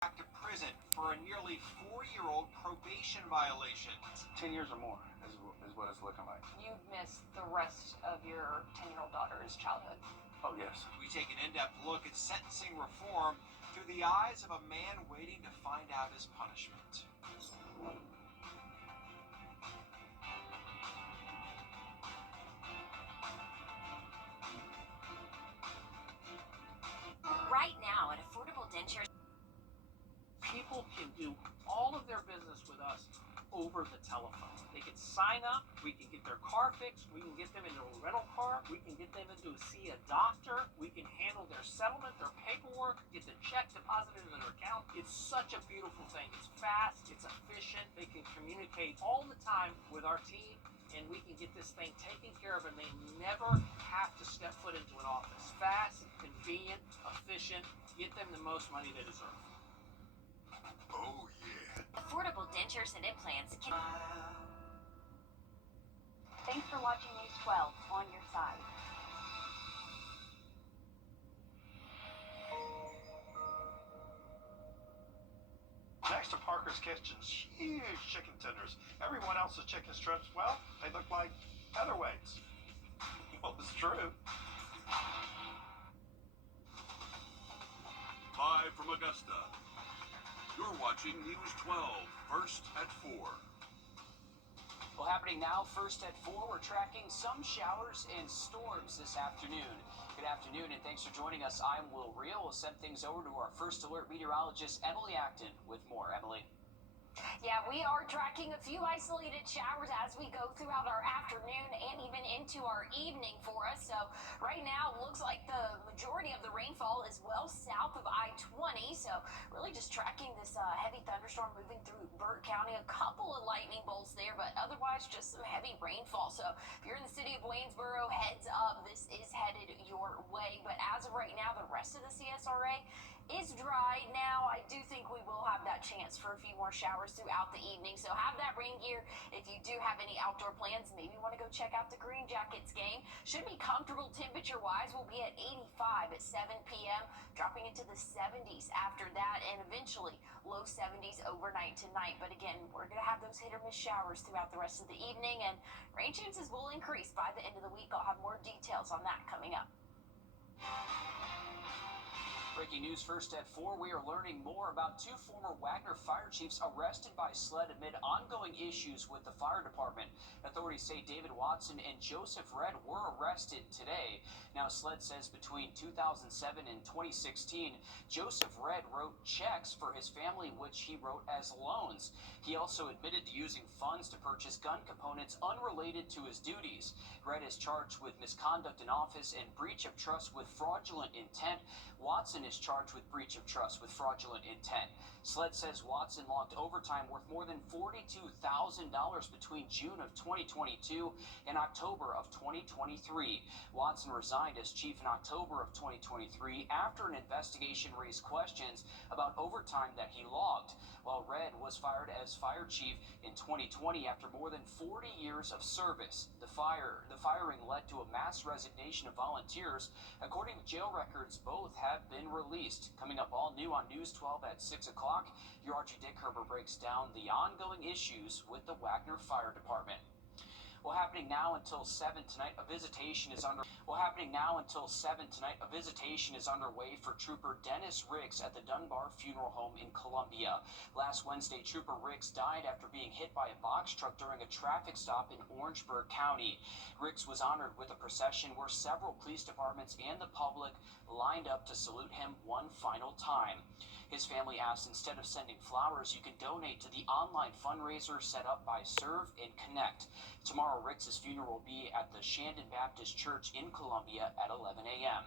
Back to prison for a nearly 4-year-old probation violation. 10 years or more is what it's looking like. You've missed the rest of your 10-year-old daughter's childhood. Oh, yes. We take an in-depth look at sentencing reform through the eyes of a man waiting to find out his punishment. Right now at Affordable Dentures. People can do all of their business with us over the telephone. They can sign up, we can get their car fixed, we can get them into a rental car, we can get them into see a doctor, we can handle their settlement, their paperwork, get the check deposited in their account. It's such a beautiful thing. It's fast, it's efficient, they can communicate all the time with our team, and we can get this thing taken care of, and they never have to step foot into an office. Fast, convenient, efficient, get them the most money they deserve. Oh, yeah. Affordable Dentures and Implants can... Thanks for watching News 12 on your side. Next to Parker's Kitchen's huge chicken tenders. Everyone else's chicken strips, well, they look like featherweights. Well, it's true. Live from Augusta. You're watching News 12, first at 4. Well, happening now, first at 4, we're tracking some showers and storms this afternoon. Good afternoon, and thanks for joining us. I'm Wrdw. We'll send things over to our first alert meteorologist, Emily Acton, with more. Emily. Yeah, we are tracking a few isolated showers as we go throughout our afternoon and even into our evening for us. So right now, it looks like the majority of the rainfall is well south of I-20. So really just tracking this heavy thunderstorm moving through Burt County. A couple of lightning bolts there, but otherwise just some heavy rainfall. So if you're in the city of Waynesboro, heads up, this is headed your way. But as of right now, the rest of the CSRA is dry. Now, I do think we will have that chance for a few more showers throughout the evening. So have that rain gear if you do have any outdoor plans. Maybe you want to go check out the Green Jackets game. Should be comfortable temperature-wise. We'll be at 85 at 7 p.m., dropping into the 70s after that, and eventually low 70s overnight tonight. But again, we're going to have those hit-or-miss showers throughout the rest of the evening, and rain chances will increase by the end of the week. I'll have more details on that coming up. Breaking news first at 4, we are learning more about 2 former Wagner fire chiefs arrested by SLED amid ongoing issues with the fire department. Authorities say David Watson and Joseph Wrdw were arrested today. Now, SLED says between 2007 and 2016, Joseph Wrdw wrote checks for his family, which he wrote as loans. He also admitted to using funds to purchase gun components unrelated to his duties. Wrdw is charged with misconduct in office and breach of trust with fraudulent intent. Watson is charged with breach of trust with fraudulent intent. SLED says Watson logged overtime worth more than $42,000 between June of 2022 and October of 2023. Watson resigned as chief in October of 2023 after an investigation raised questions about overtime that he logged, while Wrdw was fired as fire chief in 2020 after more than 40 years of service. The firing led to a mass resignation of volunteers. According to jail records, both have been released. Coming up all new on News 12 at 6 o'clock, your Archie Dickherber breaks down the ongoing issues with the Wagner Fire Department. Well, happening now until 7 tonight, a visitation is underway for Trooper Dennis Ricks at the Dunbar Funeral Home in Columbia. Last Wednesday, Trooper Ricks died after being hit by a box truck during a traffic stop in Orangeburg County. Ricks was honored with a procession where several police departments and the public lined up to salute him one final time. His family asked instead of sending flowers, you can donate to the online fundraiser set up by Serve and Connect. Tomorrow, Rick's funeral will be at the Shandon Baptist Church in Columbia at 11 a.m.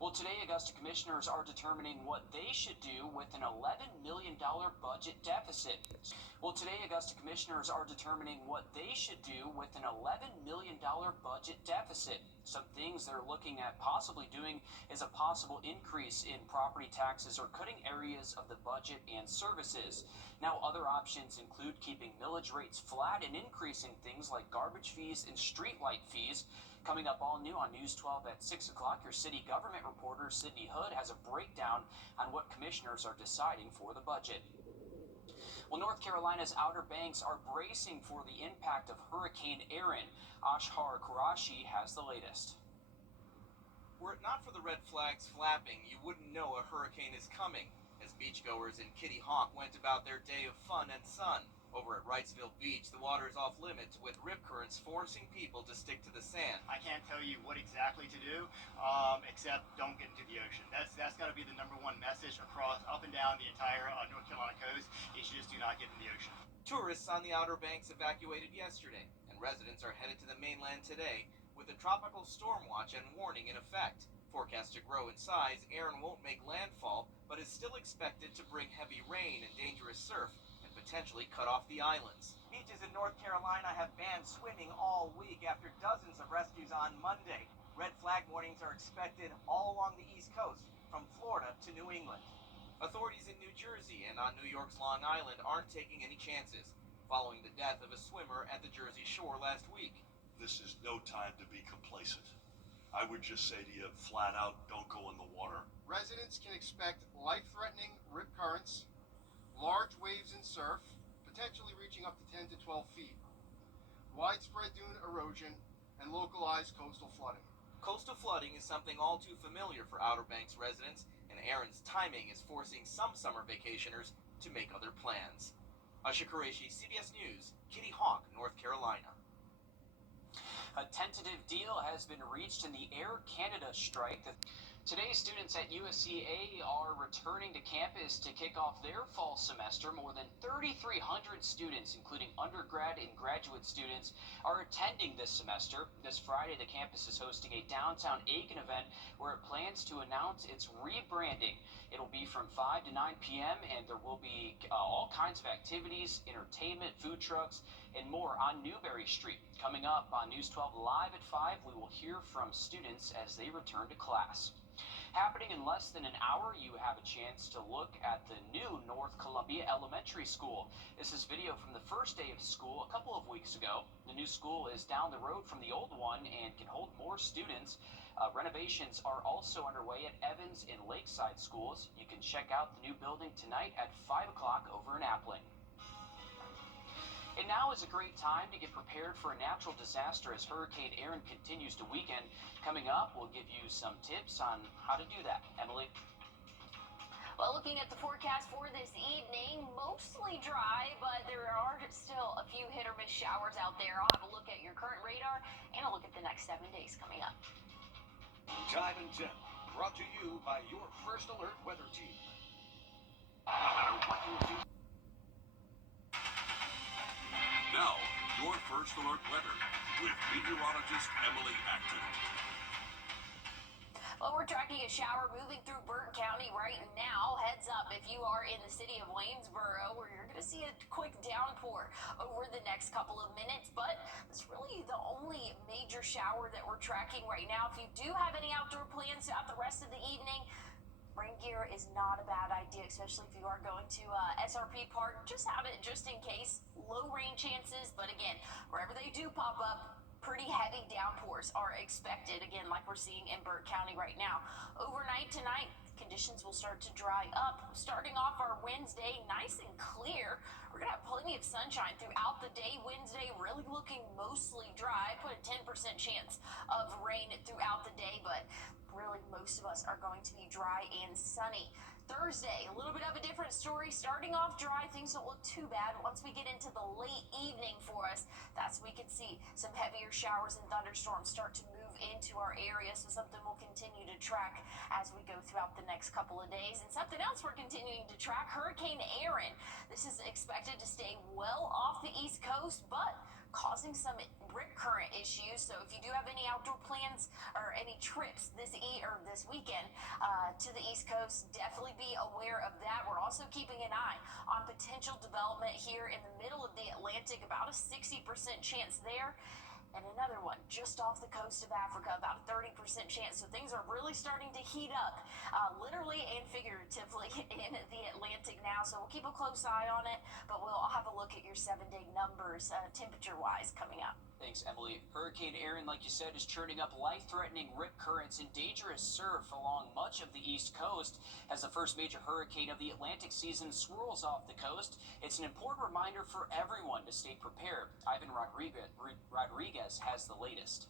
Well, today, Augusta commissioners are determining what they should do with an $11 million budget deficit. Some things they're looking at possibly doing is a possible increase in property taxes or cutting areas of the budget and services. Now, other options include keeping millage rates flat and increasing things like garbage fees and streetlight fees, Coming up all new on News 12 at 6 o'clock, your city government reporter Sydney Hood has a breakdown on what commissioners are deciding for the budget. Well, North Carolina's Outer Banks are bracing for the impact of Hurricane Erin. Ashhar Qurashi has the latest. Were it not for the red flags flapping, you wouldn't know a hurricane is coming, as beachgoers in Kitty Hawk went about their day of fun and sun. Over at Wrightsville Beach, the water is off limits, with rip currents forcing people to stick to the sand. I can't tell you what exactly to do, except don't get into the ocean. That's got to be the number one message across, up and down the entire North Carolina coast, is just do not get in the ocean. Tourists on the Outer Banks evacuated yesterday, and residents are headed to the mainland today, with a tropical storm watch and warning in effect. Forecast to grow in size, Erin won't make landfall, but is still expected to bring heavy rain and dangerous surf, and potentially cut off the islands. Beaches in North Carolina have banned swimming all week after dozens of rescues on Monday. Red flag warnings are expected all along the East Coast, from Florida to New England. Authorities in New Jersey and on New York's Long Island aren't taking any chances, following the death of a swimmer at the Jersey Shore last week. This is no time to be complacent. I would just say to you, flat out, don't go in the water. Residents can expect life-threatening rip currents, large waves and surf, potentially reaching up to 10 to 12 feet, widespread dune erosion, and localized coastal flooding. Coastal flooding is something all too familiar for Outer Banks residents, and Erin's timing is forcing some summer vacationers to make other plans. Ashhar Qurashi, CBS News, Kitty Hawk, North Carolina. A tentative deal has been reached in the Air Canada strike. Today, students at USCA are returning to campus to kick off their fall semester. More than 3,300 students, including undergrad and graduate students, are attending this semester. This Friday, the campus is hosting a downtown Aiken event where it plans to announce its rebranding. It'll be from 5 to 9 p.m. and there will be all kinds of activities, entertainment, food trucks, and more on Newberry Street. Coming up on News 12 Live at 5, we will hear from students as they return to class. Happening in less than an hour, you have a chance to look at the new North Columbia Elementary School. This is video from the first day of school a couple of weeks ago. The new school is down the road from the old one and can hold more students. Renovations are also underway at Evans and Lakeside schools. You can check out the new building tonight at 5 o'clock over in Appling. And now is a great time to get prepared for a natural disaster as Hurricane Erin continues to weaken. Coming up, we'll give you some tips on how to do that. Emily? Well, looking at the forecast for this evening, mostly dry, but there are still a few hit or miss showers out there. I'll have a look at your current radar and a look at the next 7 days coming up. Time and Temp, brought to you by your First Alert weather team. No matter what you do. Now, your First Alert weather with meteorologist Emily Acton. Well, we're tracking a shower moving through Burke County right now. Heads up if you are in the city of Waynesboro, where you're going to see a quick downpour over the next couple of minutes. But it's really the only major shower that we're tracking right now. If you do have any outdoor plans throughout the rest of the evening, rain gear is not a bad idea, especially if you are going to SRP Park. Just have it just in case. Low rain chances, but again, wherever they do pop up, pretty heavy downpours are expected, again, like we're seeing in Burke County right now. Overnight tonight, conditions will start to dry up. Starting off our Wednesday, nice and clear. We're going to have plenty of sunshine throughout the day. Wednesday, really looking mostly dry. Put a 10% chance of rain throughout the day, but really most of us are going to be dry and sunny. Thursday, a little bit of a different story. Starting off dry, things don't look too bad. Once we get into the late evening for us, that's when we can see some heavier showers and thunderstorms start to move into our area. So something we'll continue to track as we go throughout the next couple of days. And something else we're continuing to track, Hurricane Erin. This is expected to stay well off the East Coast, but causing some rip current issues. So if you do have any outdoor plans or any trips this weekend to the East Coast, definitely be aware of that. We're also keeping an eye on potential development here in the middle of the Atlantic, about a 60% chance there. And another one just off the coast of Africa, about a 30% chance. So things are really starting to heat up, literally and figuratively, in the Atlantic now. so we'll keep a close eye on it, but we'll have a look at your 7-day numbers temperature-wise coming up. Thanks, Emily. Hurricane Erin, like you said, is churning up life-threatening rip currents and dangerous surf along much of the East Coast. As the first major hurricane of the Atlantic season swirls off the coast, it's an important reminder for everyone to stay prepared. Ivan Rodriguez has the latest.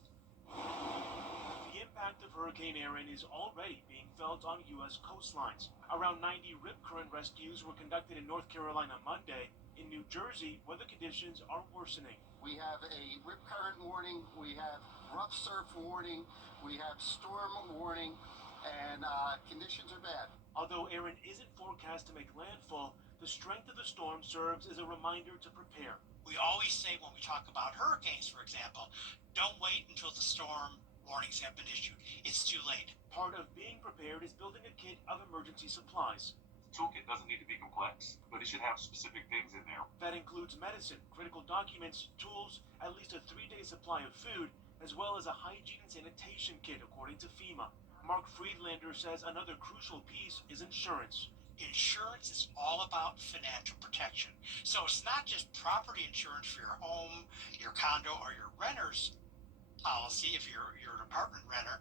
The impact of Hurricane Erin is already being felt on U.S. coastlines. Around 90 rip current rescues were conducted in North Carolina Monday. In New Jersey, weather conditions are worsening. We have a rip current warning, we have rough surf warning, we have storm warning, and conditions are bad. Although Erin isn't forecast to make landfall, the strength of the storm serves as a reminder to prepare. We always say when we talk about hurricanes, for example, don't wait until the storm warnings have been issued. It's too late. Part of being prepared is building a kit of emergency supplies. The toolkit doesn't need to be complex, but it should have specific things in there. That includes medicine, critical documents, tools, at least a 3-day supply of food, as well as a hygiene and sanitation kit, according to FEMA. Mark Friedlander says another crucial piece is insurance. Insurance is all about financial protection. So it's not just property insurance for your home, your condo, or your renter's policy if you're an apartment renter,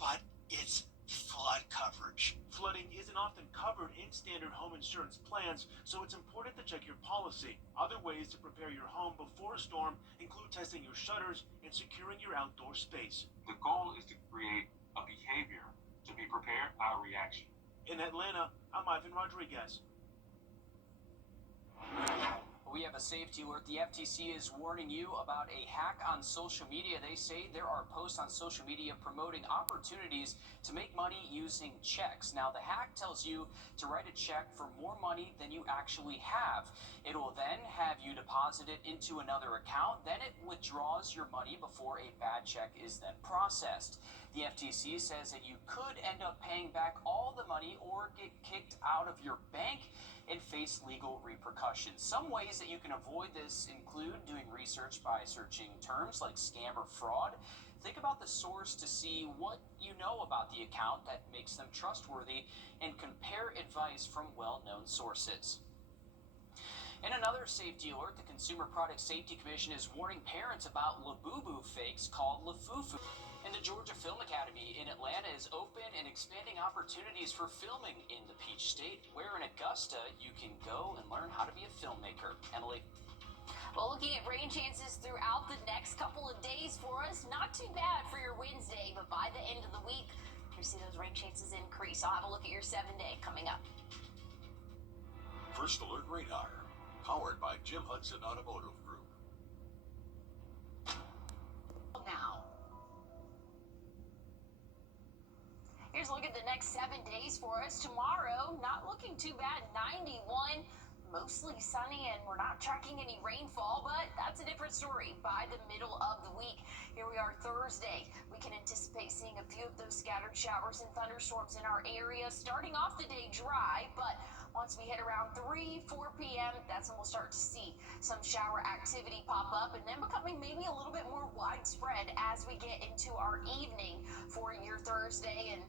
but it's flood coverage. Flooding isn't often covered in standard home insurance plans, so it's important to check your policy. Other ways to prepare your home before a storm include testing your shutters and securing your outdoor space. The goal is to create a behavior. To be prepared, our reaction. In Atlanta, I'm Ivan Rodriguez. We have a safety alert. The FTC is warning you about a hack on social media. They say there are posts on social media promoting opportunities to make money using checks. Now, the hack tells you to write a check for more money than you actually have. It will then have you deposit it into another account. Then it withdraws your money before a bad check is then processed. The FTC says that you could end up paying back all the money or get kicked out of your bank and face legal repercussions. Some ways that you can avoid this include doing research by searching terms like scam or fraud. Think about the source to see what you know about the account that makes them trustworthy, and compare advice from well-known sources. In another safety alert, the Consumer Product Safety Commission is warning parents about Labubu fakes called Lafufu. And the Georgia Film Academy in Atlanta is open and expanding opportunities for filming in the Peach State, where in Augusta you can go and learn how to be a filmmaker. Emily? Well, looking at rain chances throughout the next couple of days for us, not too bad for your Wednesday, but by the end of the week, you see those rain chances increase. I'll have a look at your 7-day coming up. First Alert Radar, powered by Jim Hudson Automotive Group. Now, here's a look at the next 7 days for us. Tomorrow, not looking too bad, 91. Mostly sunny, and we're not tracking any rainfall, but that's a different story by the middle of the week. Here we are Thursday. We can anticipate seeing a few of those scattered showers and thunderstorms in our area, starting off the day dry, but once we hit around 3, 4 p.m., that's when we'll start to see some shower activity pop up, and then becoming maybe a little bit more widespread as we get into our evening for your Thursday, and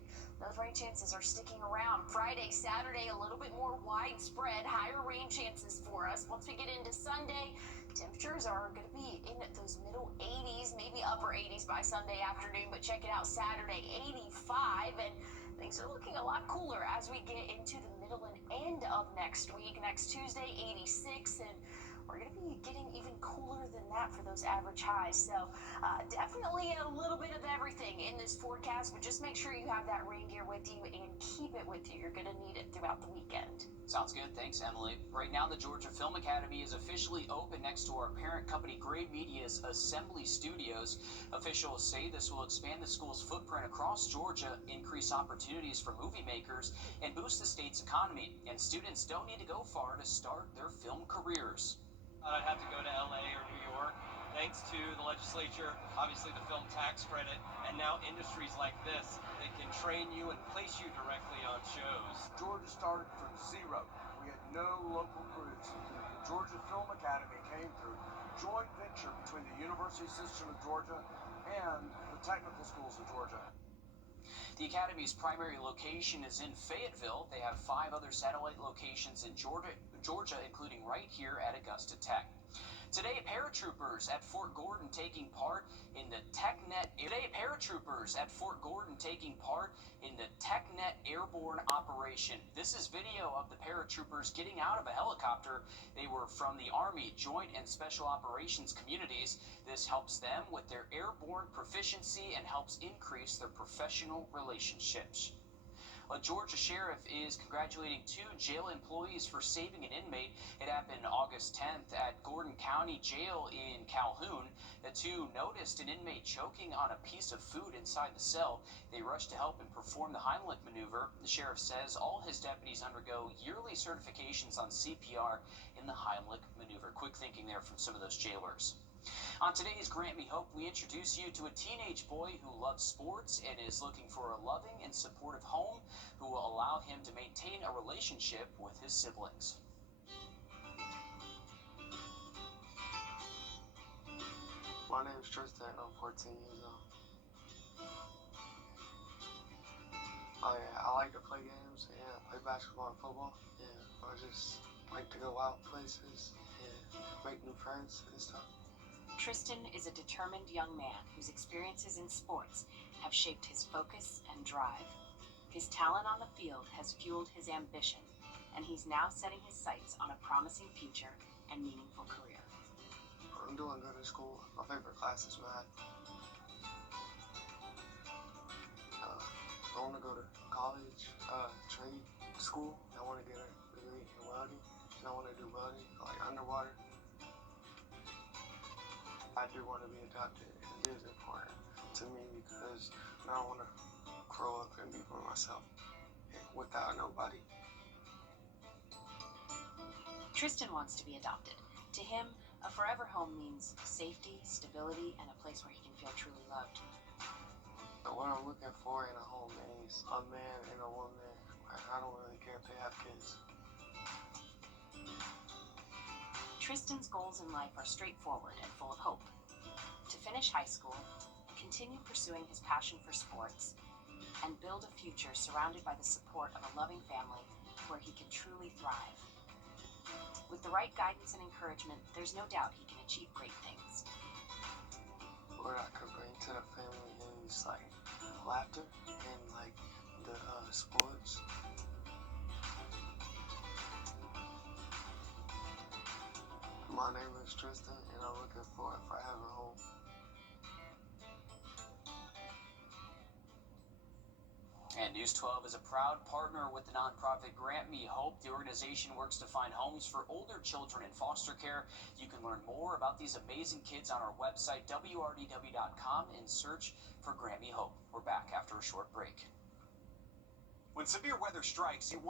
those rain chances are sticking around. Friday, Saturday, a little bit more widespread, higher rain chances for us. Once we get into Sunday, temperatures are going to be in those middle 80s, maybe upper 80s by Sunday afternoon, but check it out, Saturday, 85, and things are looking a lot cooler as we get into the middle and end of next week. Next Tuesday, 86, and we're going to be getting even cooler than that for those average highs. So definitely a little bit of everything in this forecast, but just make sure you have that rain gear with you and keep it with you. You're going to need it throughout the weekend. Sounds good. Thanks, Emily. Right now, the Georgia Film Academy is officially open next to our parent company, Gray Media's Assembly Studios. Officials say this will expand the school's footprint across Georgia, increase opportunities for movie makers, and boost the state's economy. And students don't need to go far to start their film careers. I'd have to go to LA or New York. Thanks to the legislature, obviously the film tax credit, and now industries like this that can train you and place you directly on shows. Georgia started from zero. We had no local crews. The Georgia Film Academy came through. Joint venture between the University System of Georgia and the technical schools of Georgia. The Academy's primary location is in Fayetteville. They have 5 other satellite locations in Georgia, including right here at Augusta Tech. Today, paratroopers at Fort Gordon taking part in the TechNet airborne operation. This is video of the paratroopers getting out of a helicopter. They were from the Army Joint and Special Operations communities. This helps them with their airborne proficiency and helps increase their professional relationships. A Georgia sheriff is congratulating 2 jail employees for saving an inmate. It happened August 10th at Gordon County Jail in Calhoun. The 2 noticed an inmate choking on a piece of food inside the cell. They rushed to help and perform the Heimlich maneuver. The sheriff says all his deputies undergo yearly certifications on CPR in the Heimlich maneuver. Quick thinking there from some of those jailers. On today's Grant Me Hope, we introduce you to a teenage boy who loves sports and is looking for a loving and supportive home who will allow him to maintain a relationship with his siblings. My name is Tristan. I'm 14 years old. Oh yeah, I like to play games and play basketball and football. Yeah, I just like to go out places and make new friends and stuff. Tristan is a determined young man whose experiences in sports have shaped his focus and drive. His talent on the field has fueled his ambition, and he's now setting his sights on a promising future and meaningful career. I'm doing good in school. My favorite class is math. I want to go to college, trade school. I want to get a degree in welding, and I want to do welding, like underwater. I do want to be adopted. It is important to me because I don't want to grow up and be by myself without nobody. Tristan wants to be adopted. To him, a forever home means safety, stability, and a place where he can feel truly loved. What I'm looking for in a home is a man and a woman. I don't really care if they have kids. Tristan's goals in life are straightforward and full of hope. To finish high school, continue pursuing his passion for sports, and build a future surrounded by the support of a loving family where he can truly thrive. With the right guidance and encouragement, there's no doubt he can achieve great things. What I could bring to the family is like laughter and like the sports. My name is Tristan, and I'm looking for a forever home. And News 12 is a proud partner with the nonprofit Grant Me Hope. The organization works to find homes for older children in foster care. You can learn more about these amazing kids on our website, wrdw.com, and search for Grant Me Hope. We're back after a short break. When severe weather strikes, you want